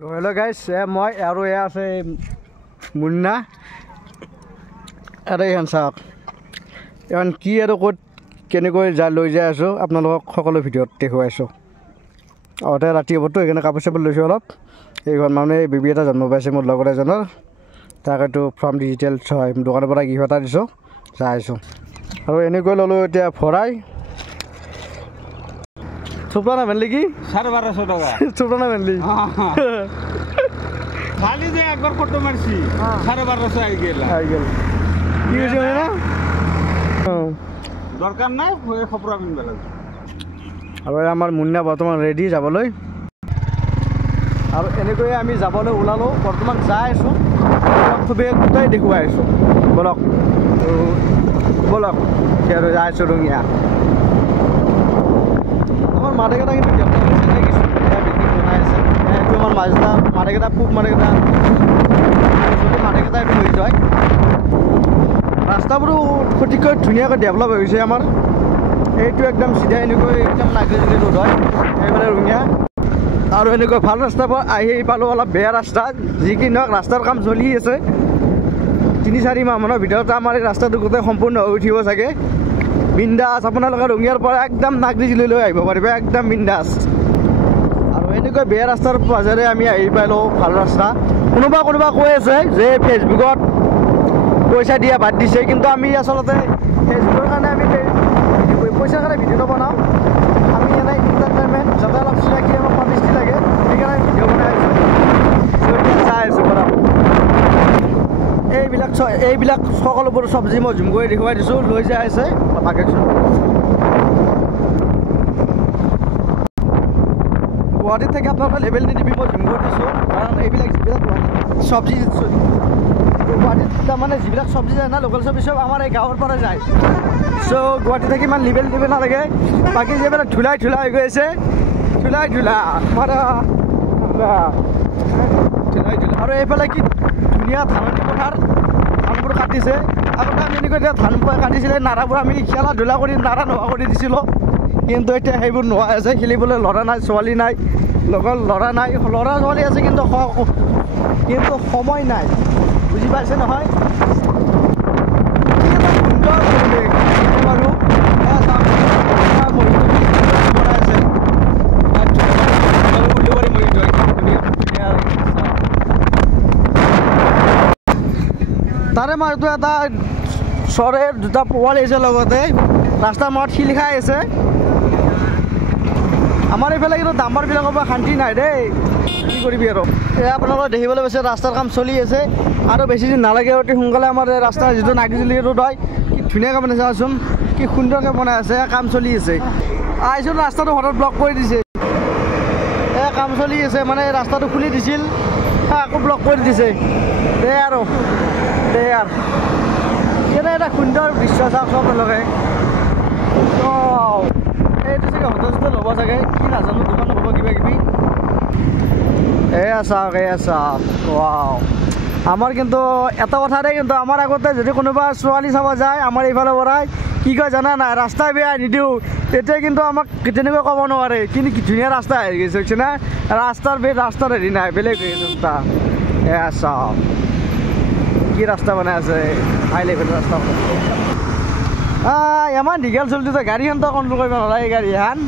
Hello guys, মই আৰু এ আছে মুন্না আৰু এখন চাওক এখন কি আৰু ক'ত কেনেকৈ লৈ যাই আছোঁ আপোনালোকক সকলো ভিডিঅ'ত দেখুৱাইছোঁ আগতে ৰাতি হ'বতো সেইকাৰণে কাপোৰ চাপোৰ লৈছোঁ অলপ এইখন মানে বেবী এটা জন্ম পাইছে মোৰ লগৰ এজনৰ তাকেতো ফ্ৰম ডিজিটেলছ হয় দোকানৰ পৰা গিফ্ট এটা দিছোঁ যাই আছোঁ আৰু এনেকৈ ল'লোঁ এতিয়া ভৰাই চুপা না ভেনলি কি 1250 টাকা চুপা না ভেনলি খালি যে একবার ফটো মারছি 1250 আই গেল কি হয়েছে না দরকার নাই ওই খপরা বিন বেলা আৰু আমাৰ মুন্না বৰ্তমান ৰেডি যাবলৈ আৰু এনেকৈ আমি যাবলৈ ওলালোঁ বৰ্তমান যাই আছোঁ খুবেই গোটেই দেখুৱাই আছোঁ বলক আৰু যাই আছোঁ ৰঙিয়া আমাৰ মাঠেকেটা কিন্তু কিছু বিল্ডিং বনাই আছে এইটো আমাৰ মাজদা মাঠেকেটা পূব মাঠেকেটা মাঠেকেটা এইটো হৈ যায় ৰাস্তাবোৰো সঠিককৈ ধুনীয়াকৈ ডেভেলপ হৈ গৈছে আমাৰ এইটো একদম চিধা এনেকৈ একদম নাগৰিক ৰোড হয় এইফালে ৰঙিয়া আৰু এনেকৈ ভাল ৰাস্তাৰ পৰা আহি পালোঁ অলপ বেয়া ৰাস্তা যি কি নহওক ৰাস্তাৰ কাম চলি আছে 3-4 মাহমানৰ ভিতৰতে আমাৰ এই ৰাস্তাটো গোটেই সম্পূৰ্ণ হৈ উঠিব চাগে বিন্দাস আপোনালোকে ৰঙিয়াৰ পৰা একদম নাগৰিকলৈ আহিব পাৰিব একদম বিন্দাস আৰু এনেকৈ বেয়া ৰাস্তাৰ মাজেৰে আমি আহি পালোঁ ভাল ৰাস্তা কোনোবা কৈ আছে যে ফেচবুকত পইচা দিয়া বাদ দিছে কিন্তু আমি আচলতে ফেচবুকৰ কাৰণে আমি পইচাৰ কাৰণে ভিডিঅ' নবনাওঁ আমি এনেই এণ্টাৰটেইনমেণ্ট যাতে অলপ চিনাকি আমাক পাব্লিচিটি লাগে সেইকাৰণে আমি ভিডিঅ' বনাই আছোঁ চাই আছোঁ বাৰু এইবিলাক সকলোবোৰ চব্জি মই জুম কৰি দেখুৱাই দিছোঁ লৈ যাই আছে পাকেটখন গুৱাহাটীত থাকি আপোনালোকে লেবেল নিদিবি মই জুম কৰি দিছোঁ কাৰণ এইবিলাক যিবিলাক চব্জি গুৱাহাটীত তাৰমানে যিবিলাক চব্জি যায় না লোকেল চব্জি চব আমাৰ এই গাঁৱৰ পৰা যায় চ' গুৱাহাটীত থাকি ইমান লেবেল দিব নালাগে বাকী যিবিলাক ধূলাই হৈ গৈ আছে ধূলা আৰু এইফালে কি ধুনীয়া ধাননি পথাৰ ধানবোৰ কাটিছে আগতে আমি এনেকৈ এতিয়া ধান কাটিছিলে নাৰাবোৰ আমি খেলা ধূলা কৰি নাৰা নোহোৱা কৰি দিছিলোঁ কিন্তু এতিয়া সেইবোৰ নোহোৱা আছে খেলিবলৈ ল'ৰা নাই ছোৱালী নাই লগৰ ল'ৰা ছোৱালী আছে কিন্তু সময় নাই বুজি পাইছে নহয় তাৰে মাজতো এটা চৰাইৰ দুটা পোৱালি আছে লগতে ৰাস্তাৰ মাজত শিল খাই আছে আমাৰ এইফালে কিন্তু ডাম্পাৰবিলাকৰ পৰা শান্তি নাই দেই কি কৰিবি আৰু এয়া আপোনালোকে দেখিবলৈ পাইছে ৰাস্তাৰ কাম চলি আছে আৰু বেছি দিন নালাগে অতি সোনকালে আমাৰ ৰাস্তাৰ যিটো নাগিজুলি ৰোড হয় কি ধুনীয়াকৈ বনাইছে চাচোন কি সুন্দৰকৈ বনাই আছে কাম চলি আছে আহিছোঁ ৰাস্তাটো হঠাৎ ব্লক কৰি দিছে কাম চলি আছে মানে ৰাস্তাটো খুলি দিছিল আকৌ ব্লক কৰি দিছে দে আৰু কেনে এটা সুন্দৰ দৃশ্য চাওক আপোনালোকে এইটো চাগে হোটেল ল'ব চাগে কি নাজানো দোকান হ'ব কিবা কিবি এয়া চাওক আমাৰ কিন্তু এটা কথা দেই কিন্তু আমাৰ আগতে যদি কোনোবা ছোৱালী চাব যায় আমাৰ এইফালে পৰাই কি কয় জানা নাই ৰাস্তা বেয়া নিদিওঁ তেতিয়া কিন্তু আমাক তেনেকৈ ক'ব নোৱাৰে কিন্তু কি ধুনীয়া ৰাস্তা আহি গৈছে না ৰাস্তাৰ হেৰি নাই বেলেগ ৰাস্তা এয়া চাওক কি ৰাস্তা বনাই আছে হাই লেভেল ৰাস্তা ইমান দীঘল চলিছে গাড়ীখন তো কণ্ট্ৰল কৰিব নোৱাৰে এই গাড়ীখন